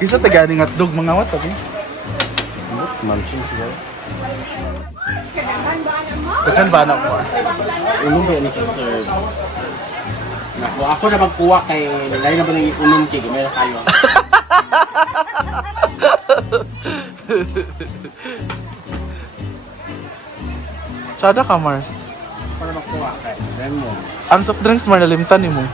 Kisa taganing hotdog mga wat, okay? Manchin siya. Dagan ba anak mo? Unom ba yan serve? Naku, ako na magkuha kay nilay na ba nang unom kay gimera kayo. Tsada ka, Mars. Ako na magkuha kay lemon. Ang soft drinks mo nalimtan ni mo.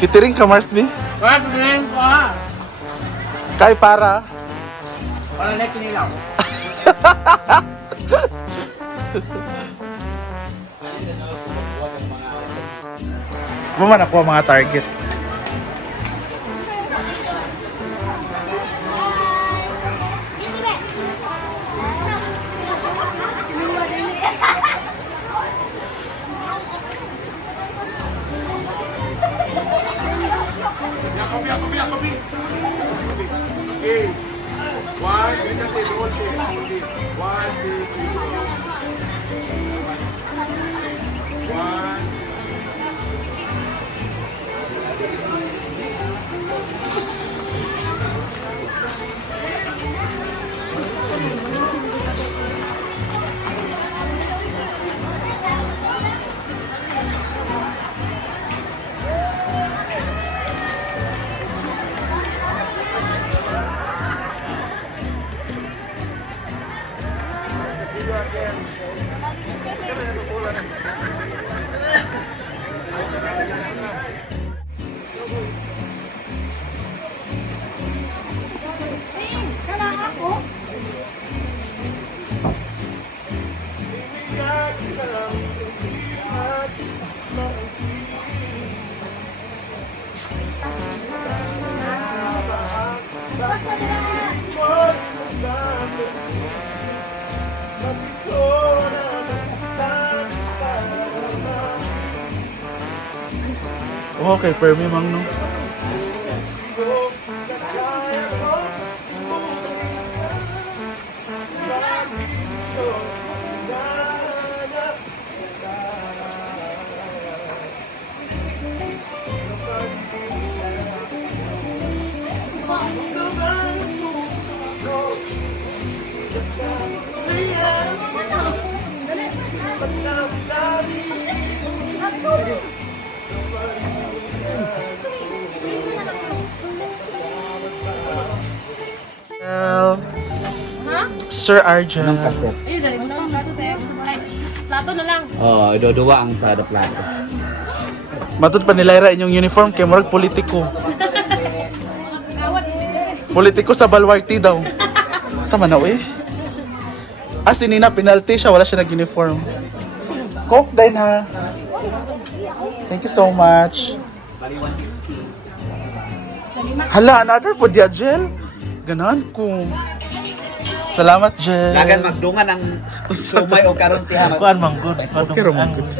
Kitiring ka, Mars, B? Wag rin ko ha! Kay para. Para na kinilaw. Buman ako ang mga target. Okay, permi mang no. Well, Sir Arjan. Anong kaset? Ayun, dali mo lang plato, Sir. Ay, plato na lang. Oo, idoduwa ang sa plato. Matod pa nila inyong uniform kay murag politiko. Gawat. Politiko sa Balwarte daw. Sa Manaw eh. As si Nina, penalty siya, wala siya nag-uniform. Coke din ha. Thank you so much. Hala, another food ya, Jel? Ganon ko. Salamat, Jel. Lagan magdungan ang sumay o karon tiha. Kuan manggod. Okay, Romangkod.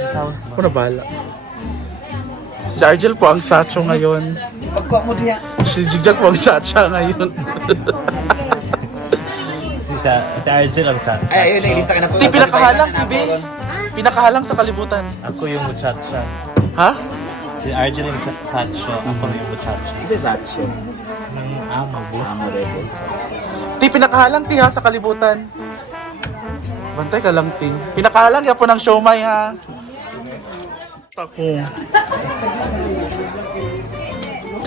Ako na bahala. Si Argel po ang sacho ngayon. Pagkuha mo diha. Si Jigjag po ang sacha ngayon. Si Arjun ang chat. Ay, ayun, ilisa ka na po. Ti, pinakahalang, Tibi. Pinakahalang sa kalibutan. Ako yung chat siya. Ha? Si Arjun yung chat siya. Ako yung chat siya. Ito sa action. Nang amang boss. Amo rebos. Ti, pinakahalang ti ha sa kalibutan. Bantay ka lang, ti. Pinakahalang ya po ng siomay ha. Ako.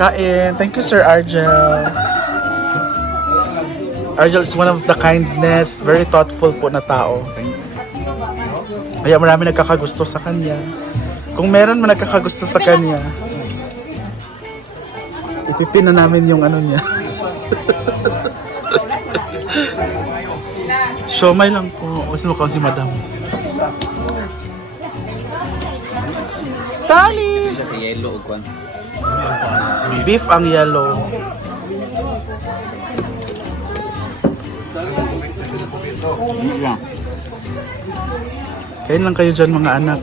Kain. Thank you, Sir Argel. Argel is one of the kindness, very thoughtful po na tao. Kaya marami nagkakagusto sa kanya. Kung meron man nagkakagusto sa kanya, ipipin na namin yung ano niya. Siomay lang po. Gusto mo kang si Madam. Tali! Kasi yellow o kwan. Beef ang yellow. Kain lang kayo dyan mga anak.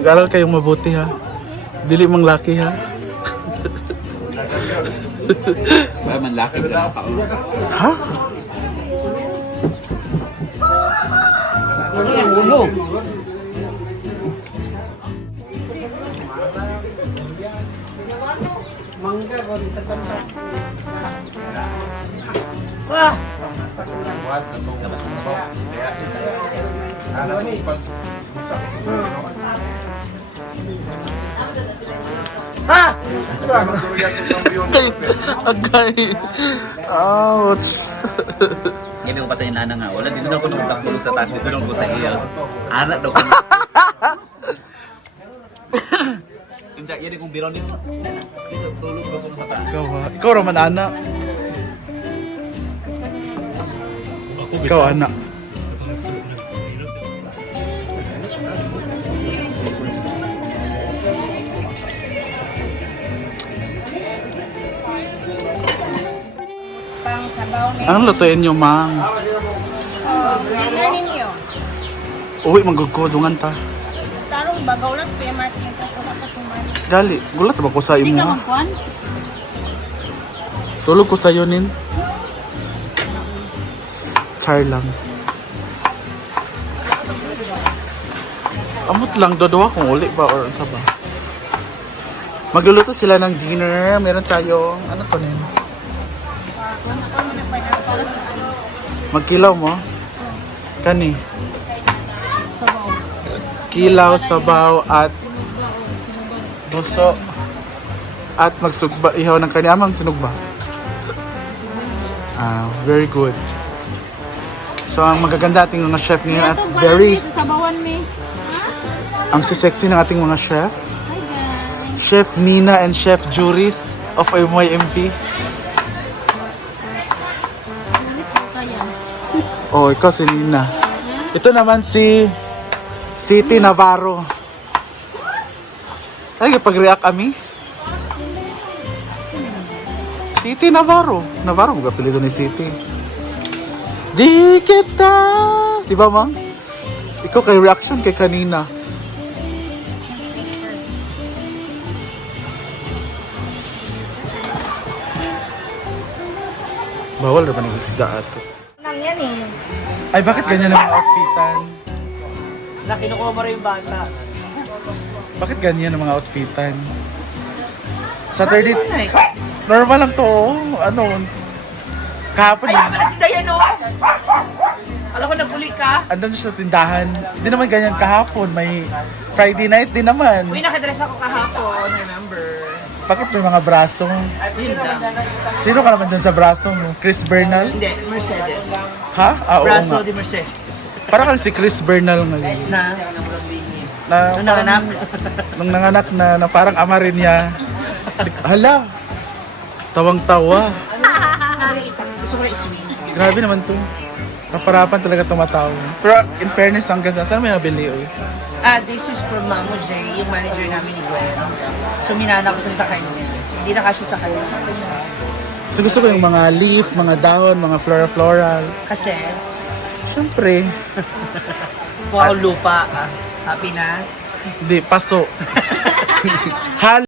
Mag-aral kayong mabuti ha. Dili mang laki ha. Para man laki ba na kaon. Ha? Ano yung ulo? Mangga ko rin sa tanda. Agay. Ouch. Gini ko pa sa inana nga, wala dito na ako nung takbulong sa taas, dito na ako sa hills. Anak daw ko. Inja, yun yung biro nito. Dito, tulog ako ng mata. Ikaw raman anak. Ikaw anak. Pang sabaw ni. Anong lutuin nyo, mang? Oh, yan ninyo. Uwi, magugudungan ta. Tarong bagaw lang, kaya matin ka sa kapasuman. Gali, gulat ba ko sa Hindi imo? ka Ha? magkuhan? Tulog ko sa'yo, nin. Char lang. Amot lang, dodowa kung uli ba or sa ba. Magluluto sila ng dinner. Meron tayo, ano to nin? Magkilaw mo? Kani? Sabaw. Kilaw, sabaw, at buso. At magsugba, ihaw ng karne. Amang sinugba. Very good. So, ang magaganda ating mga chef ngayon at very, Sa sabawan ni. ang sisexy ng ating mga chef. Hi guys. Chef Nina and Chef Juris of MYMP. Miss ko kaya. Oh, ikaw si Nina. Ito naman si City Navarro. Ay, pag-react kami. City Navarro. Navarro, magapilido ni City. Di kita! Di ba, Mang? Ikaw kay reaction kay kanina. Bawal na ba ng isda ato? Nang yan eh. Ay, bakit ganyan ang mga outfitan? Nakinukuha mo rin yung bata. Bakit ganyan ang mga outfitan? Saturday... Normal lang to. Ano? Kahapon Ay, pala si Dayan, oh! Alam ko, naguli ka. andun siya sa tindahan. Hindi naman ganyan kahapon. May Friday night din naman. Uy, nakadress ako kahapon, remember? Bakit may mga braso? Yun lang. Sino ka naman dyan sa braso mo? Chris Bernal? Hindi, Mercedes. Ha? Oo Braso nga. de Mercedes. Parang si Chris Bernal ngayon. Na, Na, Nung nanganak. Nung nanganak na parang ama rin niya. Hala! Tawang-tawa. gusto ko na iswing. Grabe naman to. Kaparapan talaga tumatawa. Pero in fairness, ang ganda. Saan may nabili? Oy? This is from Mamo J, yung manager namin ni Gwen. So, minana ko to sa kanya. Hindi na kasi sa kanya. So gusto ko yung mga leaf, mga dahon, mga floral. Kasi, Siyempre, wow, lupa. Happy na? hindi, paso. Hal